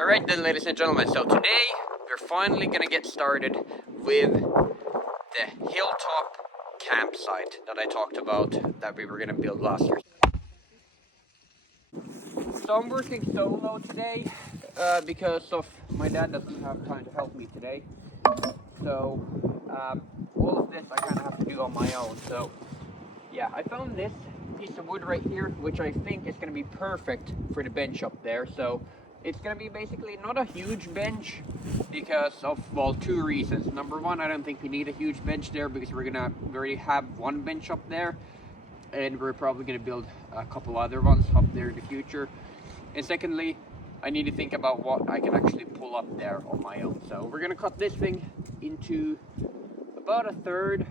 Alright then, ladies and gentlemen, so today we're finally gonna get started with the Hilltop campsite that I talked about that we were gonna build last year. So I'm working solo today because of my dad doesn't have time to help me today. So all of this I kind of have to do on my own. So yeah, I found this piece of wood right here, which I think is gonna be perfect for the bench up there. So it's gonna be basically not a huge bench because of, well, two reasons. Number one, I don't think we need a huge bench there because we already have one bench up there, and we're probably gonna build a couple other ones up there in the future. And secondly, I need to think about what I can actually pull up there on my own. So we're gonna cut this thing into about a third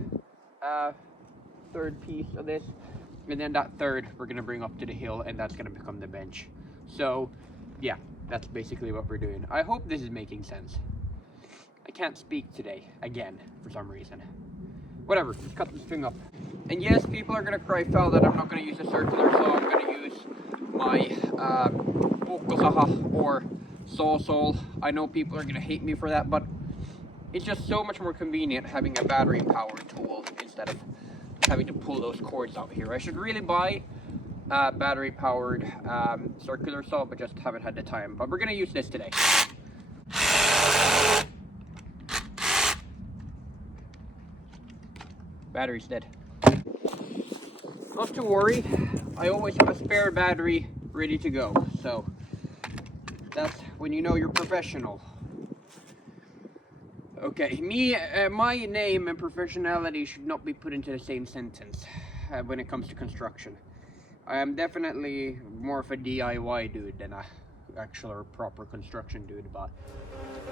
piece of this, and then that third we're gonna bring up to the hill, and that's gonna become the bench. So yeah, that's basically what we're doing. I hope this is making sense. I can't speak today, again, for some reason. Whatever, let's cut this thing up. And yes, people are gonna cry foul that I'm not gonna use a circular saw. I'm gonna use my puukkosaha or sawzall. I know people are gonna hate me for that, but it's just so much more convenient having a battery powered tool instead of having to pull those cords out here. I should really buy battery powered circular saw, but just haven't had the time. But we're gonna use this today. Battery's dead. Not to worry, I always have a spare battery ready to go. So that's when you know you're professional. Okay, my name and professionality should not be put into the same sentence when it comes to construction. I am definitely more of a DIY dude than a actual or proper construction dude, but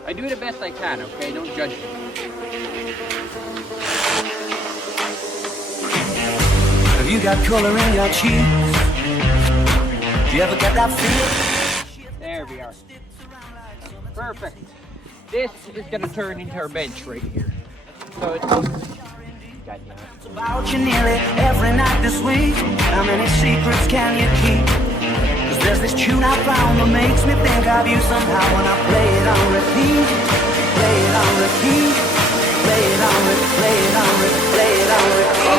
I do the best I can, okay? Don't judge me. Have you got color in your cheeks? Do you ever get that feel? There we are. Perfect. This is gonna turn into our bench right here. So it's about you nearly every night this week. How many secrets can you keep? Cause there's this tune I found that makes me think of you somehow when I play it on repeat. Play it on repeat. Play it on repeat. Play it on repeat. Play it on repeat.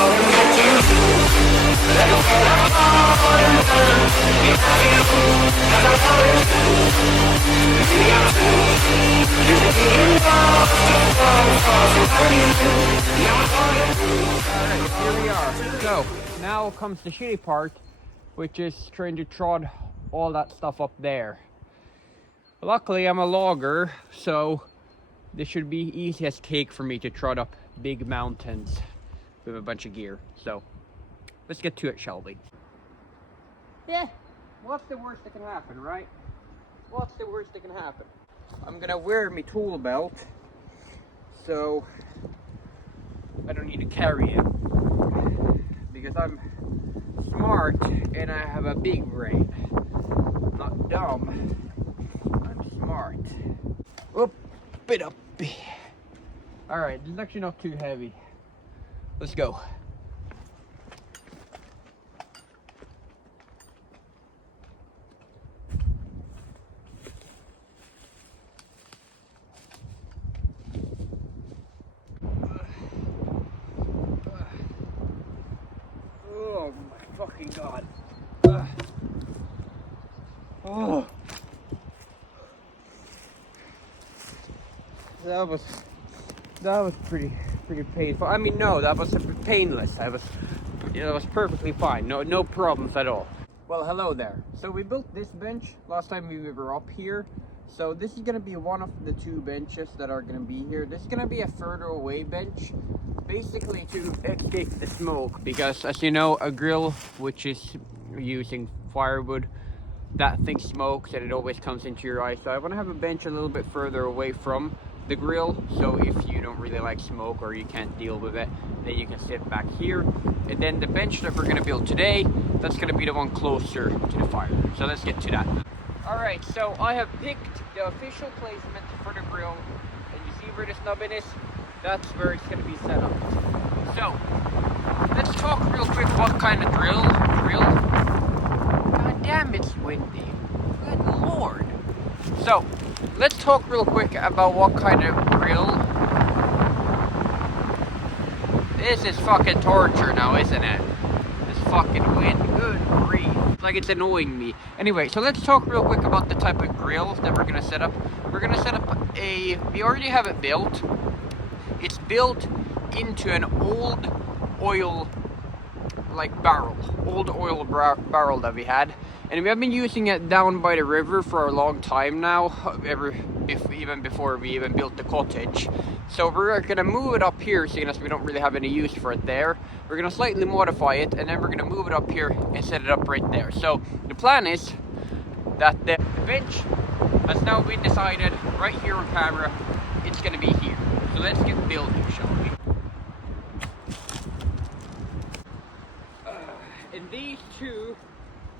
Here we are. So now comes the shitty part, which is trying to trod all that stuff up there. Luckily I'm a logger, so this should be easy as cake for me to trod up big mountains with a bunch of gear. So let's get to it, shall we? Yeah, what's the worst that can happen, right? What's the worst that can happen? I'm gonna wear my tool belt, so I don't need to carry it, because I'm smart and I have a big brain. I'm not dumb, I'm smart. Whoop it up. Alright, this is actually not too heavy. Let's go. Oh my fucking god. Oh. That was pretty painful. I mean, no, that was painless. That was perfectly fine. No problems at all. Well, hello there. So we built this bench last time we were up here. So this is gonna be one of the two benches that are gonna be here. This is gonna be a further away bench, basically to escape the smoke, because as you know, a grill which is using firewood, that thing smokes and it always comes into your eyes. So I want to have a bench a little bit further away from the grill, so if you don't really like smoke or you can't deal with it, then you can sit back here. And then the bench that we're going to build today, that's going to be the one closer to the fire. So let's get to that. Alright, so I have picked the official placement for the grill, and you see where the snubbing is? That's where it's going to be set up. So let's talk real quick what kind of drill. God damn, it's windy. Good lord. So let's talk real quick about what kind of grill. This is fucking torture now, isn't it? This fucking wind, good grief. It's like it's annoying me. Anyway, so let's talk real quick about the type of grill that we're gonna set up. We're gonna set up we already have it built. It's built into an old oil barrel that we had, and we have been using it down by the river for a long time now, even before we even built the cottage. So we're gonna move it up here, seeing as we don't really have any use for it there. We're gonna slightly modify it, and then we're gonna move it up here and set it up right there. So the plan is that the bench has now been decided right here on camera. It's gonna be here. So let's get building, shall we? And these two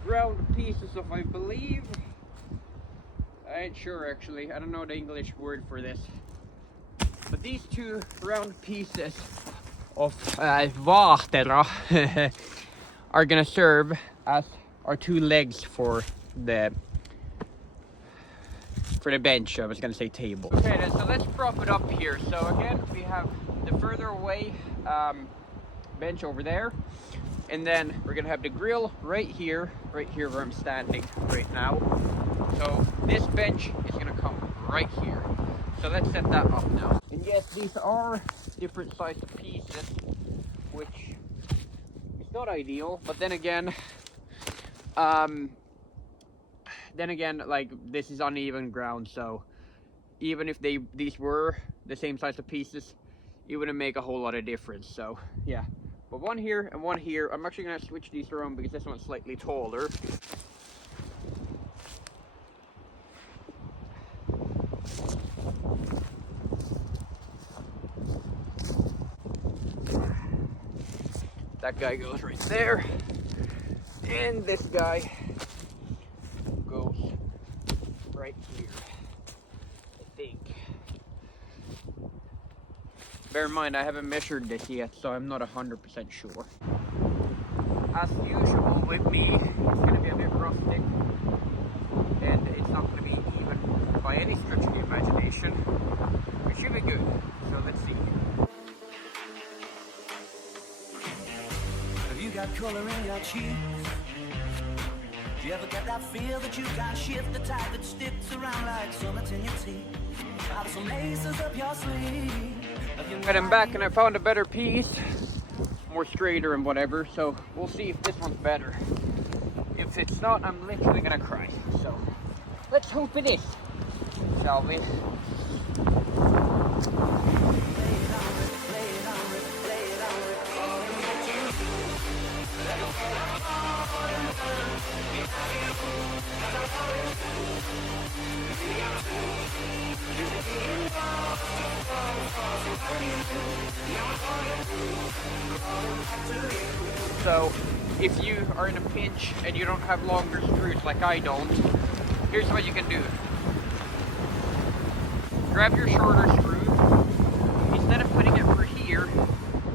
round pieces of, I believe, I ain't sure actually, I don't know the English word for this, but these two round pieces of vahtera are gonna serve as our two legs for the bench. I was gonna say table. Okay then, so let's prop it up here. So again, we have the further away bench over there, and then we're gonna have the grill right here where I'm standing right now. So this bench is gonna come right here. So let's set that up now. And yes, these are different sized pieces, which is not ideal, but then again, like, this is uneven ground, so even if these were the same size of pieces, it wouldn't make a whole lot of difference. So yeah, but one here and one here. I'm actually gonna switch these around because this one's slightly taller. That guy goes right there, and this guy goes right here, I think. Bear in mind, I haven't measured this yet, so I'm not 100% sure. As usual with me, it's gonna be a bit rustic, and it's not gonna be even by any stretch of the imagination. It should be good, so let's see. Have you got color in your cheeks? Do you ever get that feel that you can't shift, the type that sticks around like summits in your teeth? Have some laces up your sleeve. But I'm back and I found a better piece, more straighter and whatever, so we'll see if this one's better. If it's not, I'm literally gonna cry. So let's hope it is, shall we? So if you are in a pinch and you don't have longer screws like I don't, here's what you can do. Grab your shorter screw. Instead of putting it for here,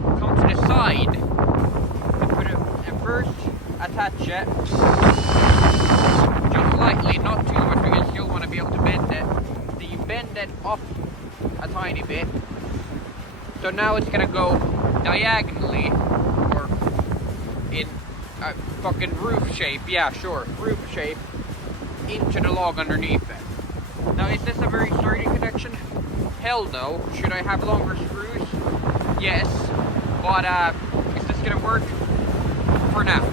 come to the side and put it, and first attach it just lightly, not too much, because you'll want to be able to bend it. So you bend it up a tiny bit. So now it's gonna go diagonally, or in a fucking roof shape, yeah sure, roof shape, into the log underneath it. Now is this a very sturdy connection? Hell no. Should I have longer screws? Yes, but is this gonna work? For now.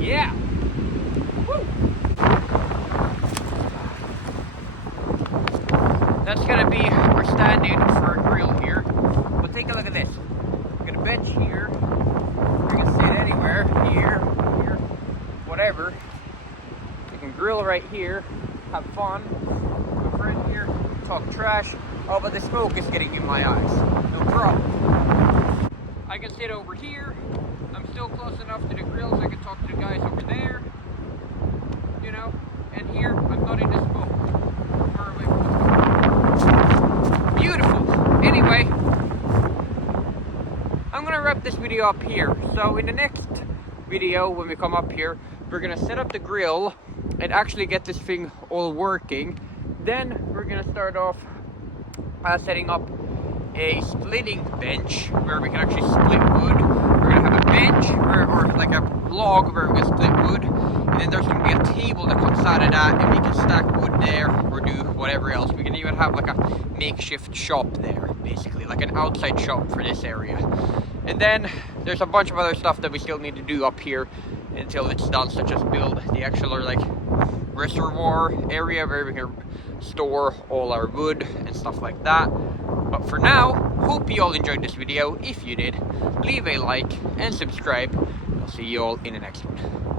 Yeah. Woo. that's gonna be our stand-in for a grill here. But take a look at this. Got a bench here. We can sit anywhere, here, whatever. You can grill right here, have fun. My friend here, talk trash. Oh, but the smoke is getting in my eyes. No problem. I can sit over here. I'm still close enough to the grill so I can talk to the guys over there. You know, and here I'm not in the smoke. Far away from the smoke. Beautiful. Anyway, I'm gonna wrap this video up here. So in the next video, when we come up here, we're gonna set up the grill and actually get this thing all working. Then we're gonna start off setting up a splitting bench where we can actually split wood. We're gonna have a bench or like a log where we can split wood, and then there's gonna be a table that comes out of that, and we can stack wood there or do whatever else. We can even have like a makeshift shop there, basically like an outside shop for this area. And then there's a bunch of other stuff that we still need to do up here until it's done, such as build the actual like reservoir area where we can store all our wood and stuff like that. But for now, hope you all enjoyed this video. If you did, leave a like and subscribe. I'll see you all in the next one.